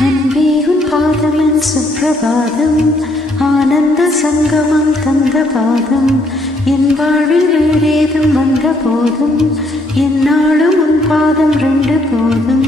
அன்பே உன் பாதம் சுப்பிரபாதம் ஆனந்த சங்கமம் தந்த பாதம் என் வாழ்வில் வேறேதும் வந்த போதும் என்னாலும் உன் பாதம் ரெண்டு போதும்.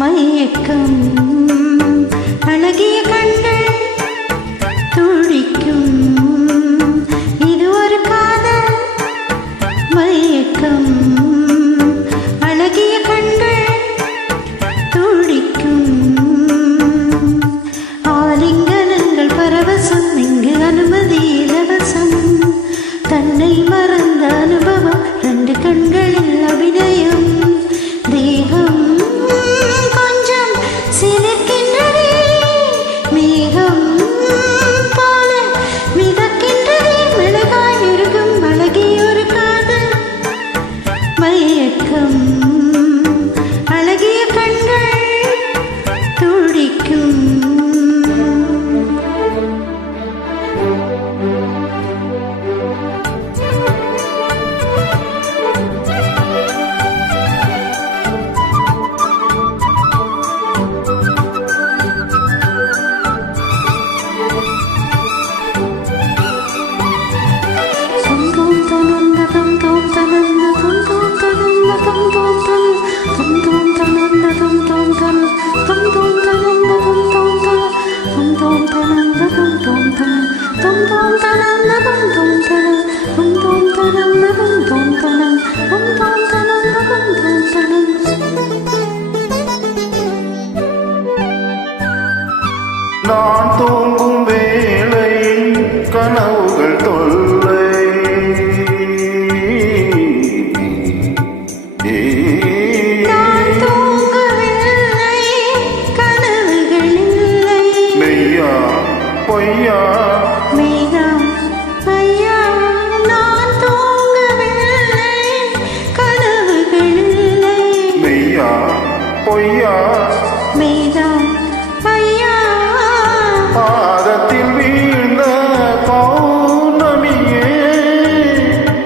மயக்கம் அழகிய கண்கள் துடிக்கும் இது ஒரு காதல் மயக்கம் அழகிய கண்கள் துடிக்கும் ஆலிங்கனங்கள் பரவசம் இங்கு அனுமதி இலவசம் தன்னை மறந்த அனுபவம் ரெண்டு கண்களில் அபிநயம் தேகம் அழகிய கண்கள் துடிக்கும். நான் தூங்கும் வேளை கனவுகள் தொல்லை மெய்யா பொய்யா மெய்யா பொய்யா பாதத்தில் வீழ்ந்த பௌர்ணமியே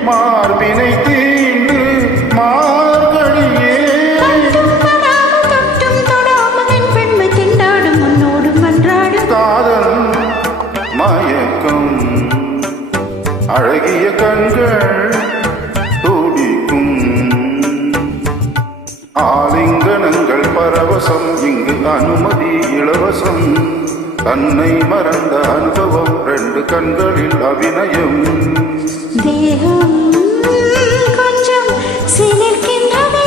மார்பினை தீண்டு மார்கழியே காதல் மயக்கம் அழகிய கண்கள் துடிக்கும் ஆலிங்கனங்கள் பரவசம் இங்கு அனுமதி இலவசம் தன்னை மறந்த அனுபவம் ரெண்டு கண்களில் அபிநயம் தேகம் கொஞ்சம் சிலிர்க்கின்றதே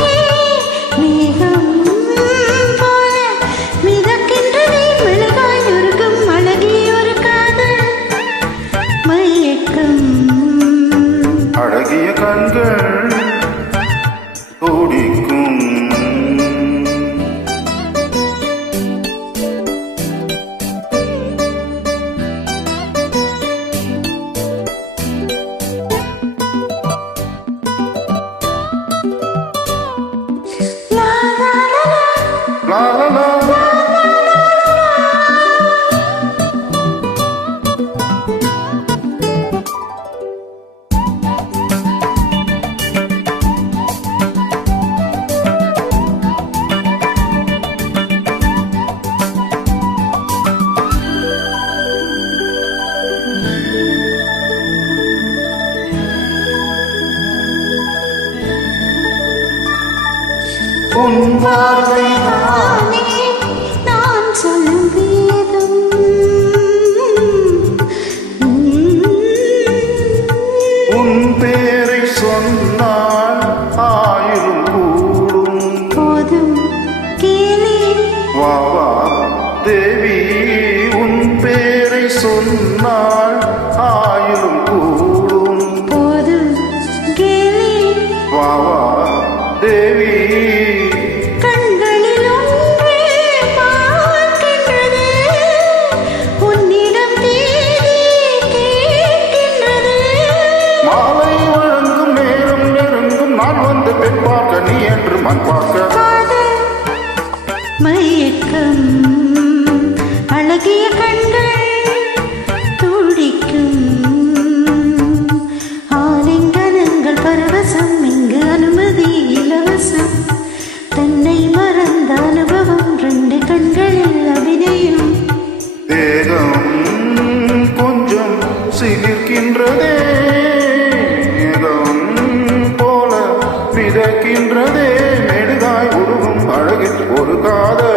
மேகம் போல மிதக்கின்றதே மெழுகாய் உருகும் அழகிய ஒரு காதல் மயக்கம் அழகிய கண்கள் துடிக்கும். உன் பார்வை நான் சொல்லும் வேதம் உன் பேரை சொன்னால் ஆயிரம் வா வா தேவி கண்களில் ஒன்றே பார்க்கின்றது, உன்னிடம் தேடி கேட்கின்றது. மாலை வழங்கும் நேரம் நெருங்கும் நான் வந்து பெண் பார்க்க நீ என்று மண் பார்க்க காதல் மயக்கம், அழகிய கண்கள் துடிக்கும், ஆலிங்கனங்கள் பரவசம், இங்கு அனுமதி இலவசம். தன்னை மறந்த அனுபவம், ரெண்டு கண்களில் அபிநயம். தேகம் கொஞ்சம் சிலிர்க்கின்றதே, மேகம் போல மிதக்கின்றதே, மெழுகாய் உருகும் அழகில் ஒரு காதல்